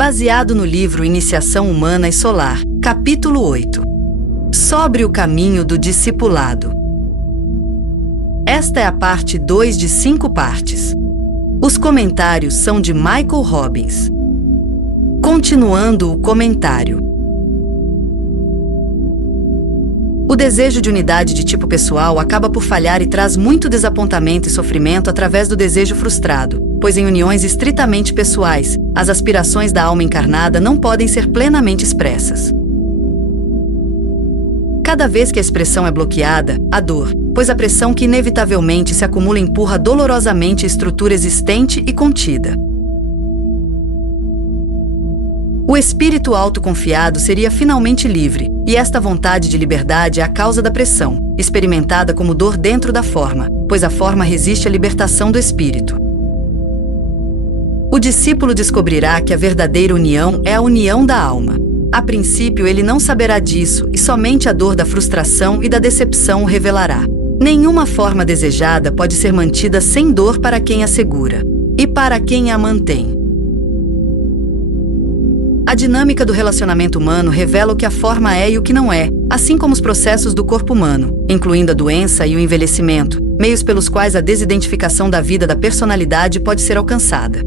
baseado no livro Iniciação Humana e Solar, capítulo 8. Sobre o caminho do discipulado. Esta é a parte 2 de 5 partes. Os comentários são de Michael Robbins. Continuando o comentário. O desejo de unidade de tipo pessoal acaba por falhar e traz muito desapontamento e sofrimento através do desejo frustrado, pois em uniões estritamente pessoais, as aspirações da alma encarnada não podem ser plenamente expressas. Cada vez que a expressão é bloqueada, há dor, pois a pressão que inevitavelmente se acumula empurra dolorosamente a estrutura existente e contida. O espírito autoconfiado seria finalmente livre, e esta vontade de liberdade é a causa da pressão, experimentada como dor dentro da forma, pois a forma resiste à libertação do espírito. O discípulo descobrirá que a verdadeira união é a união da alma. A princípio, ele não saberá disso, e somente a dor da frustração e da decepção o revelará. Nenhuma forma desejada pode ser mantida sem dor para quem a segura, e para quem a mantém. A dinâmica do relacionamento humano revela o que a forma é e o que não é, assim como os processos do corpo humano, incluindo a doença e o envelhecimento, meios pelos quais a desidentificação da vida da personalidade pode ser alcançada.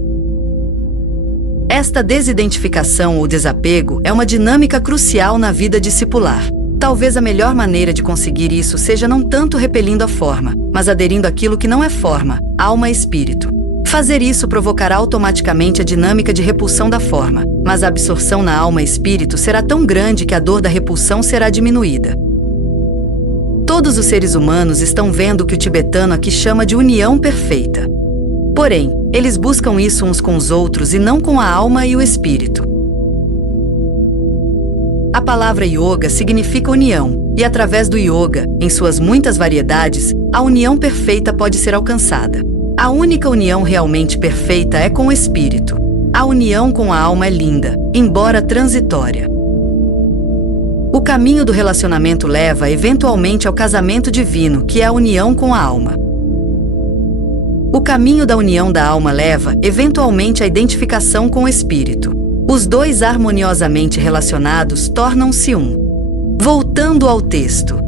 Esta desidentificação ou desapego é uma dinâmica crucial na vida discipular. Talvez a melhor maneira de conseguir isso seja não tanto repelindo a forma, mas aderindo àquilo que não é forma, alma e espírito. Fazer isso provocará automaticamente a dinâmica de repulsão da forma, mas a absorção na alma e espírito será tão grande que a dor da repulsão será diminuída. Todos os seres humanos estão vendo o que o tibetano aqui chama de união perfeita. Porém, eles buscam isso uns com os outros e não com a alma e o espírito. A palavra yoga significa união, e através do yoga, em suas muitas variedades, a união perfeita pode ser alcançada. A única união realmente perfeita é com o espírito. A união com a alma é linda, embora transitória. O caminho do relacionamento leva eventualmente ao casamento divino, que é a união com a alma. O caminho da união da alma leva eventualmente à identificação com o espírito. Os dois harmoniosamente relacionados tornam-se um. Voltando ao texto.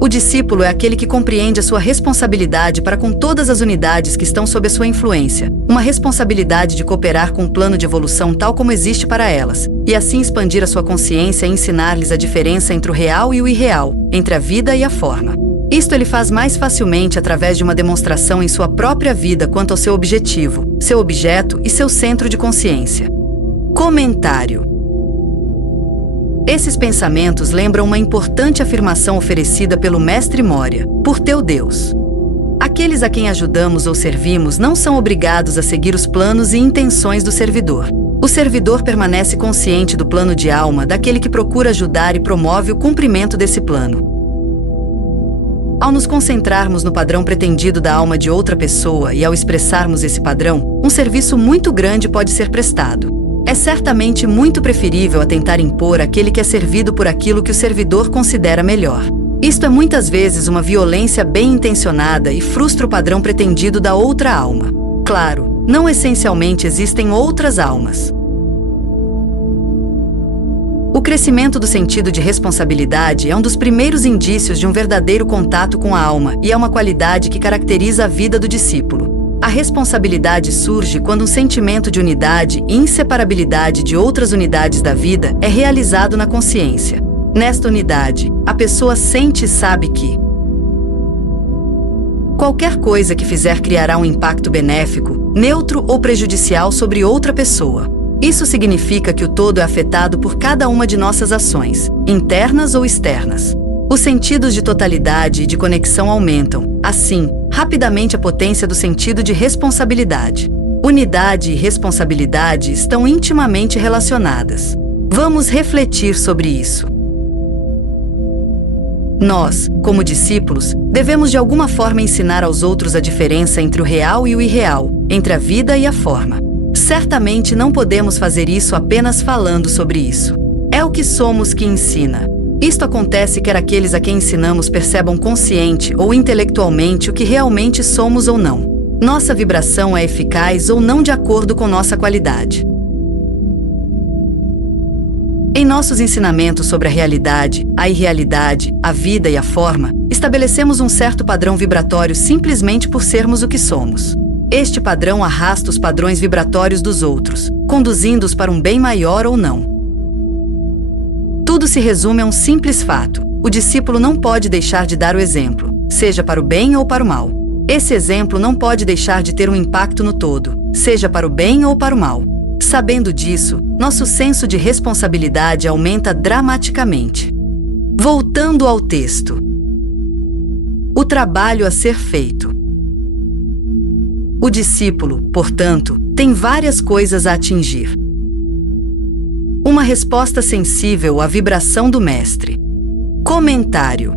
O discípulo é aquele que compreende a sua responsabilidade para com todas as unidades que estão sob a sua influência, uma responsabilidade de cooperar com um plano de evolução tal como existe para elas, e assim expandir a sua consciência e ensinar-lhes a diferença entre o real e o irreal, entre a vida e a forma. Isto ele faz mais facilmente através de uma demonstração em sua própria vida quanto ao seu objetivo, seu objeto e seu centro de consciência. Comentário. Esses pensamentos lembram uma importante afirmação oferecida pelo Mestre Moria, por teu Deus. Aqueles a quem ajudamos ou servimos não são obrigados a seguir os planos e intenções do servidor. O servidor permanece consciente do plano de alma daquele que procura ajudar e promove o cumprimento desse plano. Ao nos concentrarmos no padrão pretendido da alma de outra pessoa e ao expressarmos esse padrão, um serviço muito grande pode ser prestado. É certamente muito preferível a tentar impor aquele que é servido por aquilo que o servidor considera melhor. Isto é muitas vezes uma violência bem intencionada e frustra o padrão pretendido da outra alma. Claro, não essencialmente existem outras almas. O crescimento do sentido de responsabilidade é um dos primeiros indícios de um verdadeiro contato com a alma e é uma qualidade que caracteriza a vida do discípulo. A responsabilidade surge quando um sentimento de unidade e inseparabilidade de outras unidades da vida é realizado na consciência. Nesta unidade, a pessoa sente e sabe que qualquer coisa que fizer criará um impacto benéfico, neutro ou prejudicial sobre outra pessoa. Isso significa que o todo é afetado por cada uma de nossas ações, internas ou externas. Os sentidos de totalidade e de conexão aumentam, assim, rapidamente a potência do sentido de responsabilidade. Unidade e responsabilidade estão intimamente relacionadas. Vamos refletir sobre isso. Nós, como discípulos, devemos de alguma forma ensinar aos outros a diferença entre o real e o irreal, entre a vida e a forma. Certamente não podemos fazer isso apenas falando sobre isso. É o que somos que ensina. Isto acontece quer aqueles a quem ensinamos percebam consciente ou intelectualmente o que realmente somos ou não. Nossa vibração é eficaz ou não de acordo com nossa qualidade. Em nossos ensinamentos sobre a realidade, a irrealidade, a vida e a forma, estabelecemos um certo padrão vibratório simplesmente por sermos o que somos. Este padrão arrasta os padrões vibratórios dos outros, conduzindo-os para um bem maior ou não. Tudo se resume a um simples fato: o discípulo não pode deixar de dar o exemplo, seja para o bem ou para o mal. Esse exemplo não pode deixar de ter um impacto no todo, seja para o bem ou para o mal. Sabendo disso, nosso senso de responsabilidade aumenta dramaticamente. Voltando ao texto. O trabalho a ser feito. O discípulo, portanto, tem várias coisas a atingir. Uma resposta sensível à vibração do mestre. Comentário.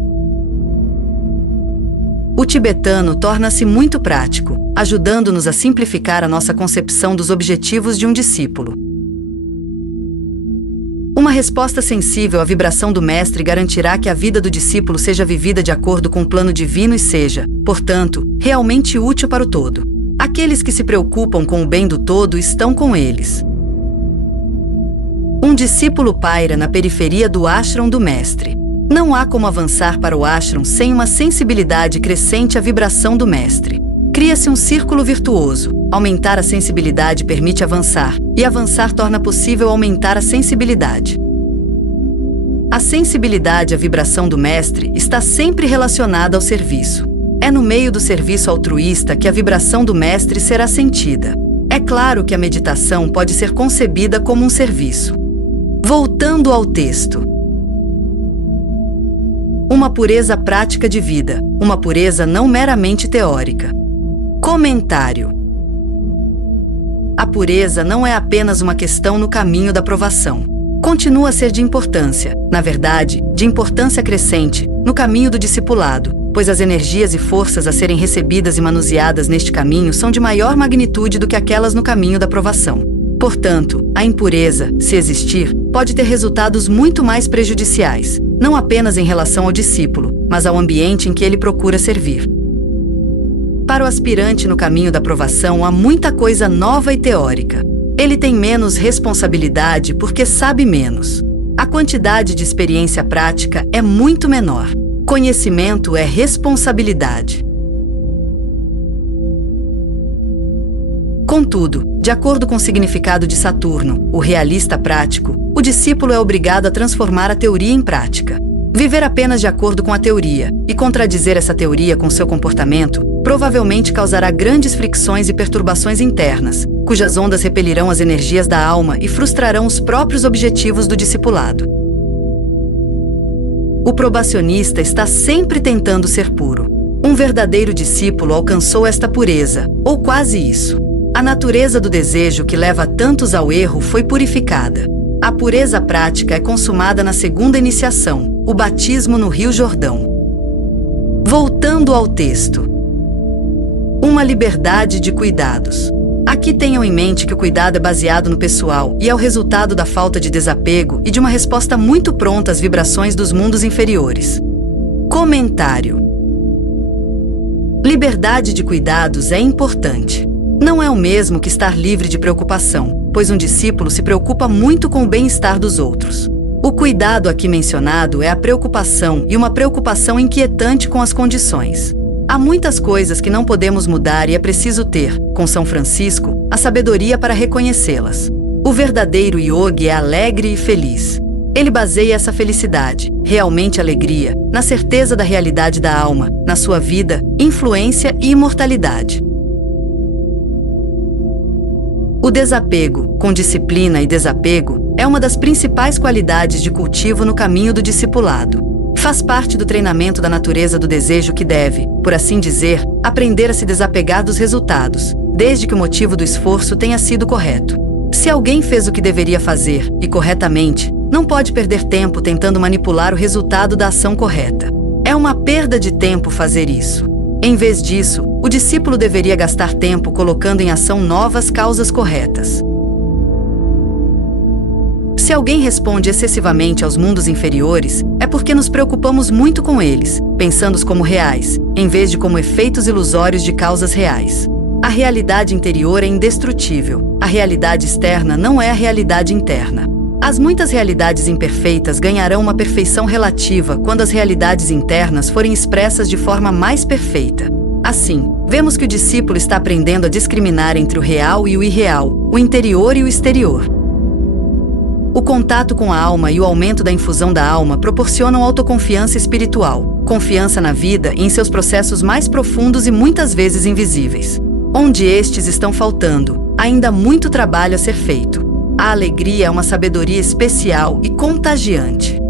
O tibetano torna-se muito prático, ajudando-nos a simplificar a nossa concepção dos objetivos de um discípulo. Uma resposta sensível à vibração do mestre garantirá que a vida do discípulo seja vivida de acordo com o plano divino e seja, portanto, realmente útil para o todo. Aqueles que se preocupam com o bem do todo estão com eles. Um discípulo paira na periferia do ashram do mestre. Não há como avançar para o ashram sem uma sensibilidade crescente à vibração do mestre. Cria-se um círculo virtuoso. Aumentar a sensibilidade permite avançar, e avançar torna possível aumentar a sensibilidade. A sensibilidade à vibração do mestre está sempre relacionada ao serviço. É no meio do serviço altruísta que a vibração do mestre será sentida. É claro que a meditação pode ser concebida como um serviço. Voltando ao texto. Uma pureza prática de vida, uma pureza não meramente teórica. Comentário. A pureza não é apenas uma questão no caminho da provação. Continua a ser de importância, na verdade, de importância crescente, no caminho do discipulado, pois as energias e forças a serem recebidas e manuseadas neste caminho são de maior magnitude do que aquelas no caminho da provação. Portanto, a impureza, se existir, pode ter resultados muito mais prejudiciais, não apenas em relação ao discípulo, mas ao ambiente em que ele procura servir. Para o aspirante no caminho da provação há muita coisa nova e teórica. Ele tem menos responsabilidade porque sabe menos. A quantidade de experiência prática é muito menor. Conhecimento é responsabilidade. Contudo, de acordo com o significado de Saturno, o realista prático, o discípulo é obrigado a transformar a teoria em prática. Viver apenas de acordo com a teoria e contradizer essa teoria com seu comportamento provavelmente causará grandes fricções e perturbações internas, cujas ondas repelirão as energias da alma e frustrarão os próprios objetivos do discipulado. O probacionista está sempre tentando ser puro. Um verdadeiro discípulo alcançou esta pureza, ou quase isso. A natureza do desejo que leva tantos ao erro foi purificada. A pureza prática é consumada na segunda iniciação, o batismo no Rio Jordão. Voltando ao texto. Uma liberdade de cuidados. Aqui tenham em mente que o cuidado é baseado no pessoal e é o resultado da falta de desapego e de uma resposta muito pronta às vibrações dos mundos inferiores. Comentário. Liberdade de cuidados é importante. Não é o mesmo que estar livre de preocupação, pois um discípulo se preocupa muito com o bem-estar dos outros. O cuidado aqui mencionado é a preocupação e uma preocupação inquietante com as condições. Há muitas coisas que não podemos mudar e é preciso ter, com São Francisco, a sabedoria para reconhecê-las. O verdadeiro yogi é alegre e feliz. Ele baseia essa felicidade, realmente alegria, na certeza da realidade da alma, na sua vida, influência e imortalidade. O desapego, com disciplina e desapego, é uma das principais qualidades de cultivo no caminho do discipulado. Faz parte do treinamento da natureza do desejo que deve, por assim dizer, aprender a se desapegar dos resultados, desde que o motivo do esforço tenha sido correto. Se alguém fez o que deveria fazer, e corretamente, não pode perder tempo tentando manipular o resultado da ação correta. É uma perda de tempo fazer isso. Em vez disso, o discípulo deveria gastar tempo colocando em ação novas causas corretas. Se alguém responde excessivamente aos mundos inferiores, é porque nos preocupamos muito com eles, pensando-os como reais, em vez de como efeitos ilusórios de causas reais. A realidade interior é indestrutível. A realidade externa não é a realidade interna. As muitas realidades imperfeitas ganharão uma perfeição relativa quando as realidades internas forem expressas de forma mais perfeita. Assim, vemos que o discípulo está aprendendo a discriminar entre o real e o irreal, o interior e o exterior. O contato com a alma e o aumento da infusão da alma proporcionam autoconfiança espiritual, confiança na vida e em seus processos mais profundos e muitas vezes invisíveis. Onde estes estão faltando, ainda há muito trabalho a ser feito. A alegria é uma sabedoria especial e contagiante.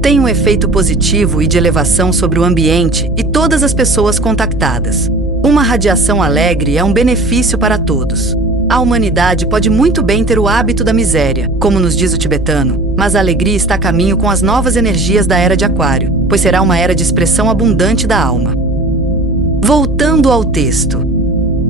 Tem um efeito positivo e de elevação sobre o ambiente e todas as pessoas contactadas. Uma radiação alegre é um benefício para todos. A humanidade pode muito bem ter o hábito da miséria, como nos diz o tibetano, mas a alegria está a caminho com as novas energias da Era de Aquário, pois será uma era de expressão abundante da alma. Voltando ao texto.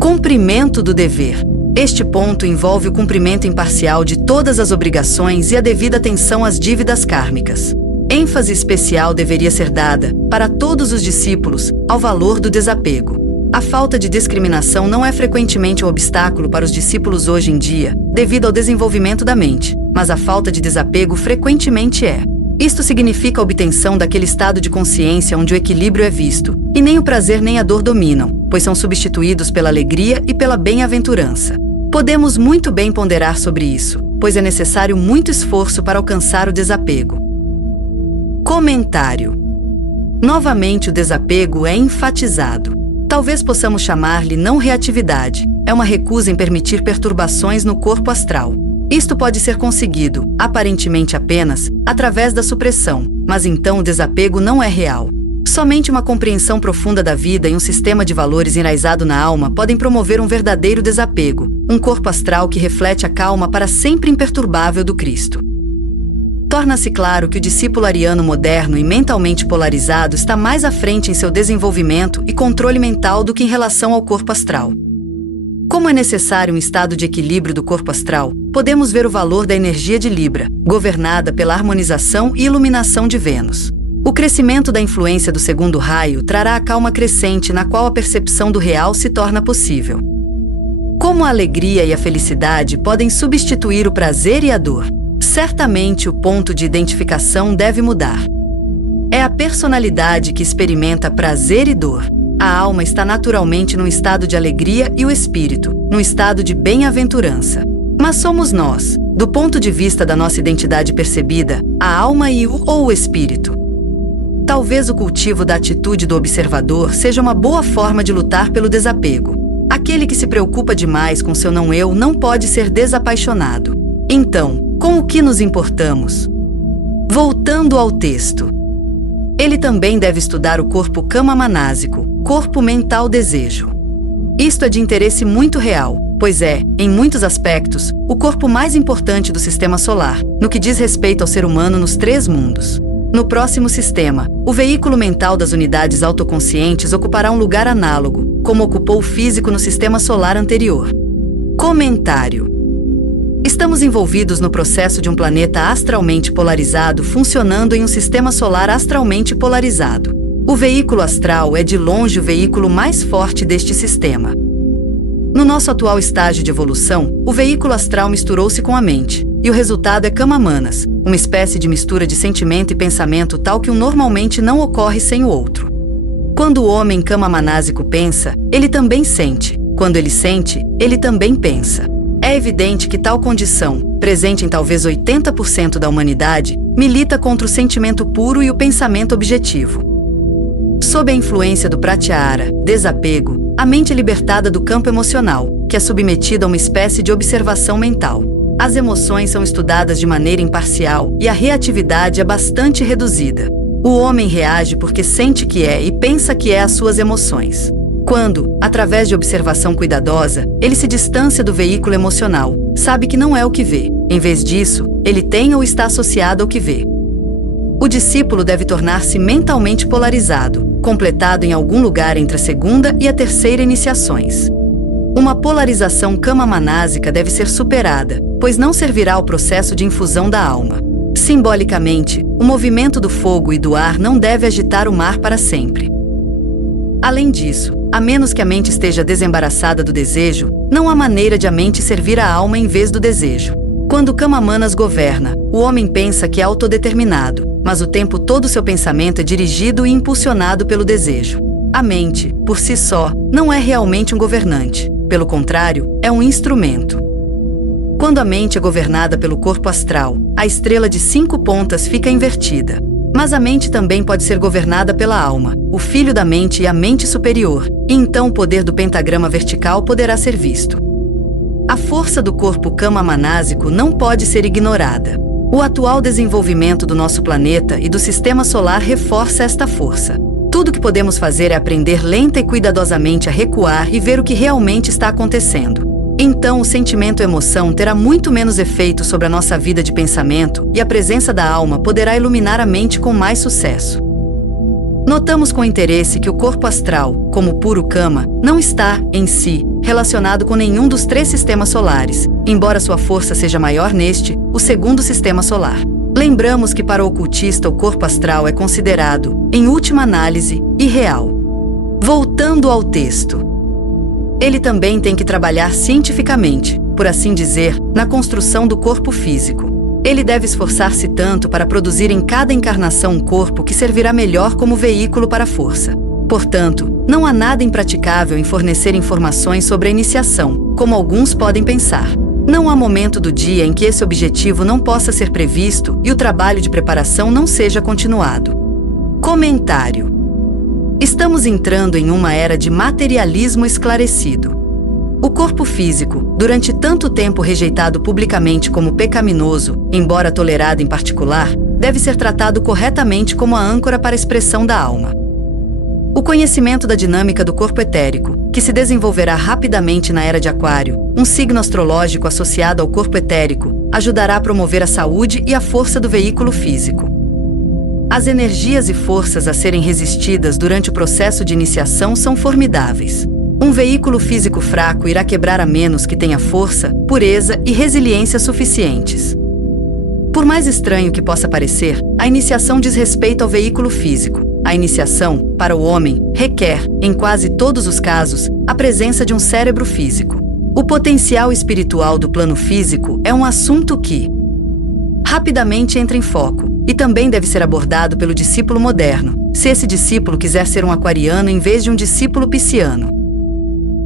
Cumprimento do dever. Este ponto envolve o cumprimento imparcial de todas as obrigações e a devida atenção às dívidas kármicas. ênfase especial deveria ser dada, para todos os discípulos, ao valor do desapego. A falta de discriminação não é frequentemente um obstáculo para os discípulos hoje em dia, devido ao desenvolvimento da mente, mas a falta de desapego frequentemente é. Isto significa a obtenção daquele estado de consciência onde o equilíbrio é visto, e nem o prazer nem a dor dominam, pois são substituídos pela alegria e pela bem-aventurança. Podemos muito bem ponderar sobre isso, pois é necessário muito esforço para alcançar o desapego. Comentário. Novamente o desapego é enfatizado. Talvez possamos chamar-lhe não reatividade, é uma recusa em permitir perturbações no corpo astral. Isto pode ser conseguido, aparentemente apenas, através da supressão, mas então o desapego não é real. Somente uma compreensão profunda da vida e um sistema de valores enraizado na alma podem promover um verdadeiro desapego, um corpo astral que reflete a calma para sempre imperturbável do Cristo. Torna-se claro que o discípulo ariano moderno e mentalmente polarizado está mais à frente em seu desenvolvimento e controle mental do que em relação ao corpo astral. Como é necessário um estado de equilíbrio do corpo astral, podemos ver o valor da energia de Libra, governada pela harmonização e iluminação de Vênus. O crescimento da influência do segundo raio trará a calma crescente na qual a percepção do real se torna possível. Como a alegria e a felicidade podem substituir o prazer e a dor? Certamente o ponto de identificação deve mudar. É a personalidade que experimenta prazer e dor. A alma está naturalmente num estado de alegria e o espírito, num estado de bem-aventurança. Mas somos nós, do ponto de vista da nossa identidade percebida, a alma ou o espírito. Talvez o cultivo da atitude do observador seja uma boa forma de lutar pelo desapego. Aquele que se preocupa demais com seu não-eu não pode ser desapaixonado. Então, com o que nos importamos? Voltando ao texto. Ele também deve estudar o corpo kama-manásico, corpo mental desejo. Isto é de interesse muito real, pois é, em muitos aspectos, o corpo mais importante do sistema solar, no que diz respeito ao ser humano nos 3 mundos. No próximo sistema, o veículo mental das unidades autoconscientes ocupará um lugar análogo, como ocupou o físico no sistema solar anterior. Comentário. Estamos envolvidos no processo de um planeta astralmente polarizado funcionando em um sistema solar astralmente polarizado. O veículo astral é de longe o veículo mais forte deste sistema. No nosso atual estágio de evolução, o veículo astral misturou-se com a mente, e o resultado é kama-manas, uma espécie de mistura de sentimento e pensamento tal que normalmente não ocorre sem o outro. Quando o homem kama-manásico pensa, ele também sente. Quando ele sente, ele também pensa. É evidente que tal condição, presente em talvez 80% da humanidade, milita contra o sentimento puro e o pensamento objetivo. Sob a influência do pratyahara, desapego, a mente é libertada do campo emocional, que é submetida a uma espécie de observação mental. As emoções são estudadas de maneira imparcial e a reatividade é bastante reduzida. O homem reage porque sente que é e pensa que é as suas emoções. Quando, através de observação cuidadosa, ele se distancia do veículo emocional, sabe que não é o que vê. Em vez disso, ele tem ou está associado ao que vê. O discípulo deve tornar-se mentalmente polarizado, completado em algum lugar entre a segunda e a terceira iniciações. Uma polarização kama-manásica deve ser superada, pois não servirá ao processo de infusão da alma. Simbolicamente, o movimento do fogo e do ar não deve agitar o mar para sempre. Além disso, A menos que a mente esteja desembaraçada do desejo, não há maneira de a mente servir a alma em vez do desejo. Quando Kama Manas governa, o homem pensa que é autodeterminado, mas o tempo todo seu pensamento é dirigido e impulsionado pelo desejo. A mente, por si só, não é realmente um governante. Pelo contrário, é um instrumento. Quando a mente é governada pelo corpo astral, a estrela de 5 pontas fica invertida. Mas a mente também pode ser governada pela alma, o filho da mente e a mente superior, e então o poder do pentagrama vertical poderá ser visto. A força do corpo Kama manásico não pode ser ignorada. O atual desenvolvimento do nosso planeta e do sistema solar reforça esta força. Tudo que podemos fazer é aprender lenta e cuidadosamente a recuar e ver o que realmente está acontecendo. Então o sentimento-emoção terá muito menos efeito sobre a nossa vida de pensamento e a presença da alma poderá iluminar a mente com mais sucesso. Notamos com interesse que o corpo astral, como puro Kama, não está, em si, relacionado com nenhum dos 3 sistemas solares, embora sua força seja maior neste, o segundo sistema solar. Lembramos que para o ocultista o corpo astral é considerado, em última análise, irreal. Voltando ao texto. Ele também tem que trabalhar cientificamente, por assim dizer, na construção do corpo físico. Ele deve esforçar-se tanto para produzir em cada encarnação um corpo que servirá melhor como veículo para a força. Portanto, não há nada impraticável em fornecer informações sobre a iniciação, como alguns podem pensar. Não há momento do dia em que esse objetivo não possa ser previsto e o trabalho de preparação não seja continuado. Comentário. Estamos entrando em uma era de materialismo esclarecido. O corpo físico, durante tanto tempo rejeitado publicamente como pecaminoso, embora tolerado em particular, deve ser tratado corretamente como a âncora para a expressão da alma. O conhecimento da dinâmica do corpo etérico, que se desenvolverá rapidamente na era de Aquário, um signo astrológico associado ao corpo etérico, ajudará a promover a saúde e a força do veículo físico. As energias e forças a serem resistidas durante o processo de iniciação são formidáveis. Um veículo físico fraco irá quebrar a menos que tenha força, pureza e resiliência suficientes. Por mais estranho que possa parecer, a iniciação diz respeito ao veículo físico. A iniciação, para o homem, requer, em quase todos os casos, a presença de um cérebro físico. O potencial espiritual do plano físico é um assunto que rapidamente entra em foco e também deve ser abordado pelo discípulo moderno, se esse discípulo quiser ser um aquariano em vez de um discípulo pisciano.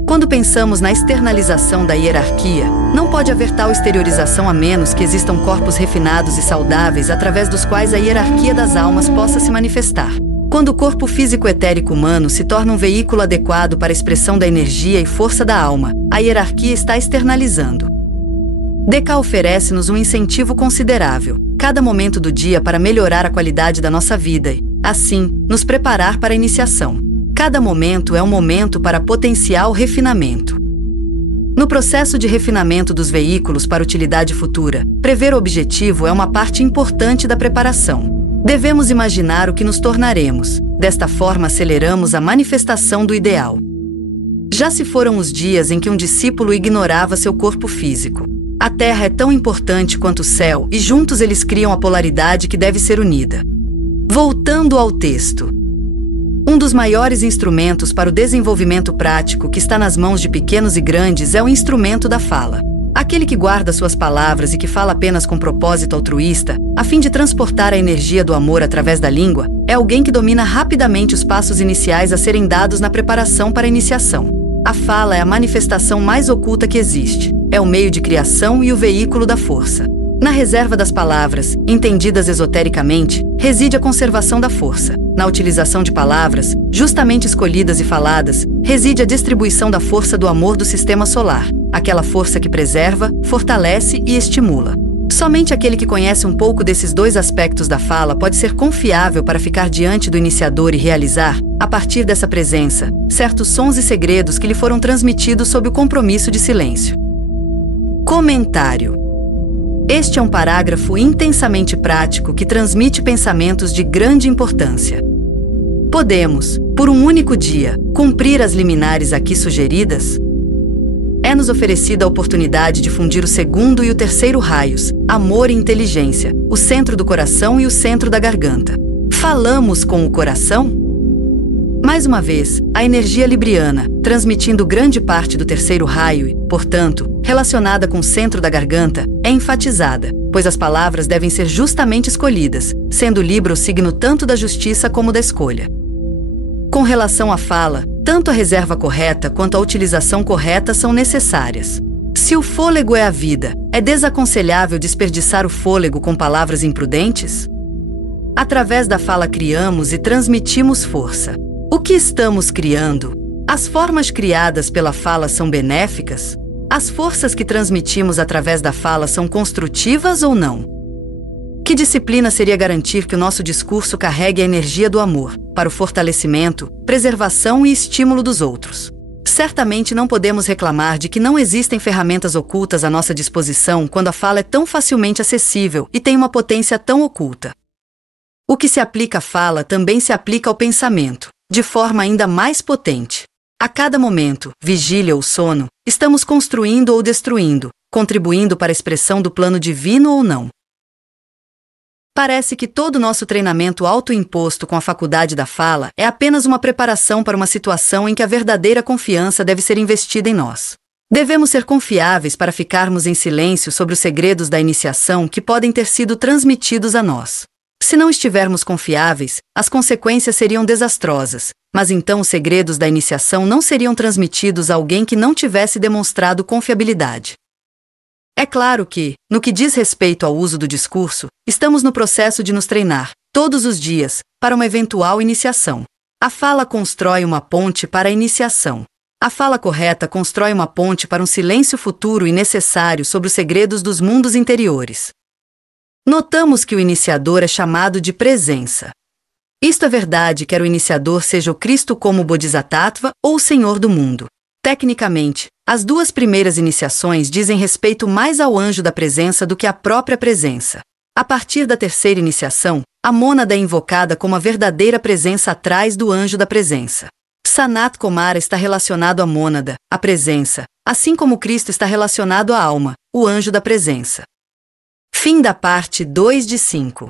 Quando pensamos na externalização da hierarquia, não pode haver tal exteriorização a menos que existam corpos refinados e saudáveis através dos quais a hierarquia das almas possa se manifestar. Quando o corpo físico-etérico humano se torna um veículo adequado para a expressão da energia e força da alma, a hierarquia está externalizando. Deca oferece-nos um incentivo considerável, cada momento do dia para melhorar a qualidade da nossa vida e, assim, nos preparar para a iniciação. Cada momento é um momento para potencial refinamento. No processo de refinamento dos veículos para utilidade futura, prever o objetivo é uma parte importante da preparação. Devemos imaginar o que nos tornaremos. Desta forma, aceleramos a manifestação do ideal. Já se foram os dias em que um discípulo ignorava seu corpo físico. A Terra é tão importante quanto o céu e juntos eles criam a polaridade que deve ser unida. Voltando ao texto. Um dos maiores instrumentos para o desenvolvimento prático que está nas mãos de pequenos e grandes é o instrumento da fala. Aquele que guarda suas palavras e que fala apenas com propósito altruísta, a fim de transportar a energia do amor através da língua, é alguém que domina rapidamente os passos iniciais a serem dados na preparação para a iniciação. A fala é a manifestação mais oculta que existe. É o meio de criação e o veículo da força. Na reserva das palavras, entendidas esotericamente, reside a conservação da força. Na utilização de palavras, justamente escolhidas e faladas, reside a distribuição da força do amor do sistema solar, aquela força que preserva, fortalece e estimula. Somente aquele que conhece um pouco desses dois aspectos da fala pode ser confiável para ficar diante do iniciador e realizar, a partir dessa presença, certos sons e segredos que lhe foram transmitidos sob o compromisso de silêncio. Comentário. Este é um parágrafo intensamente prático que transmite pensamentos de grande importância. Podemos, por um único dia, cumprir as liminares aqui sugeridas? É-nos oferecida a oportunidade de fundir o segundo e o terceiro raios, amor e inteligência, o centro do coração e o centro da garganta. Falamos com o coração? Mais uma vez, a energia libriana, transmitindo grande parte do terceiro raio e, portanto, relacionada com o centro da garganta, é enfatizada, pois as palavras devem ser justamente escolhidas, sendo Libra o signo tanto da justiça como da escolha. Com relação à fala, tanto a reserva correta quanto a utilização correta são necessárias. Se o fôlego é a vida, é desaconselhável desperdiçar o fôlego com palavras imprudentes? Através da fala criamos e transmitimos força. O que estamos criando? As formas criadas pela fala são benéficas? As forças que transmitimos através da fala são construtivas ou não? Que disciplina seria garantir que o nosso discurso carregue a energia do amor, para o fortalecimento, preservação e estímulo dos outros? Certamente não podemos reclamar de que não existem ferramentas ocultas à nossa disposição quando a fala é tão facilmente acessível e tem uma potência tão oculta. O que se aplica à fala também se aplica ao pensamento, de forma ainda mais potente. A cada momento, vigília ou sono, estamos construindo ou destruindo, contribuindo para a expressão do plano divino ou não. Parece que todo o nosso treinamento autoimposto com a faculdade da fala é apenas uma preparação para uma situação em que a verdadeira confiança deve ser investida em nós. Devemos ser confiáveis para ficarmos em silêncio sobre os segredos da iniciação que podem ter sido transmitidos a nós. Se não estivermos confiáveis, as consequências seriam desastrosas, mas então os segredos da iniciação não seriam transmitidos a alguém que não tivesse demonstrado confiabilidade. É claro que, no que diz respeito ao uso do discurso, estamos no processo de nos treinar, todos os dias, para uma eventual iniciação. A fala constrói uma ponte para a iniciação. A fala correta constrói uma ponte para um silêncio futuro e necessário sobre os segredos dos mundos interiores. Notamos que o iniciador é chamado de presença. Isto é verdade, quer o iniciador seja o Cristo como Bodhisattva ou o Senhor do mundo. Tecnicamente, as duas primeiras iniciações dizem respeito mais ao anjo da presença do que à própria presença. A partir da terceira iniciação, a mônada é invocada como a verdadeira presença atrás do anjo da presença. Sanat Kumara está relacionado à mônada, à presença, assim como Cristo está relacionado à alma, o anjo da presença. Fim da parte 2 de 5.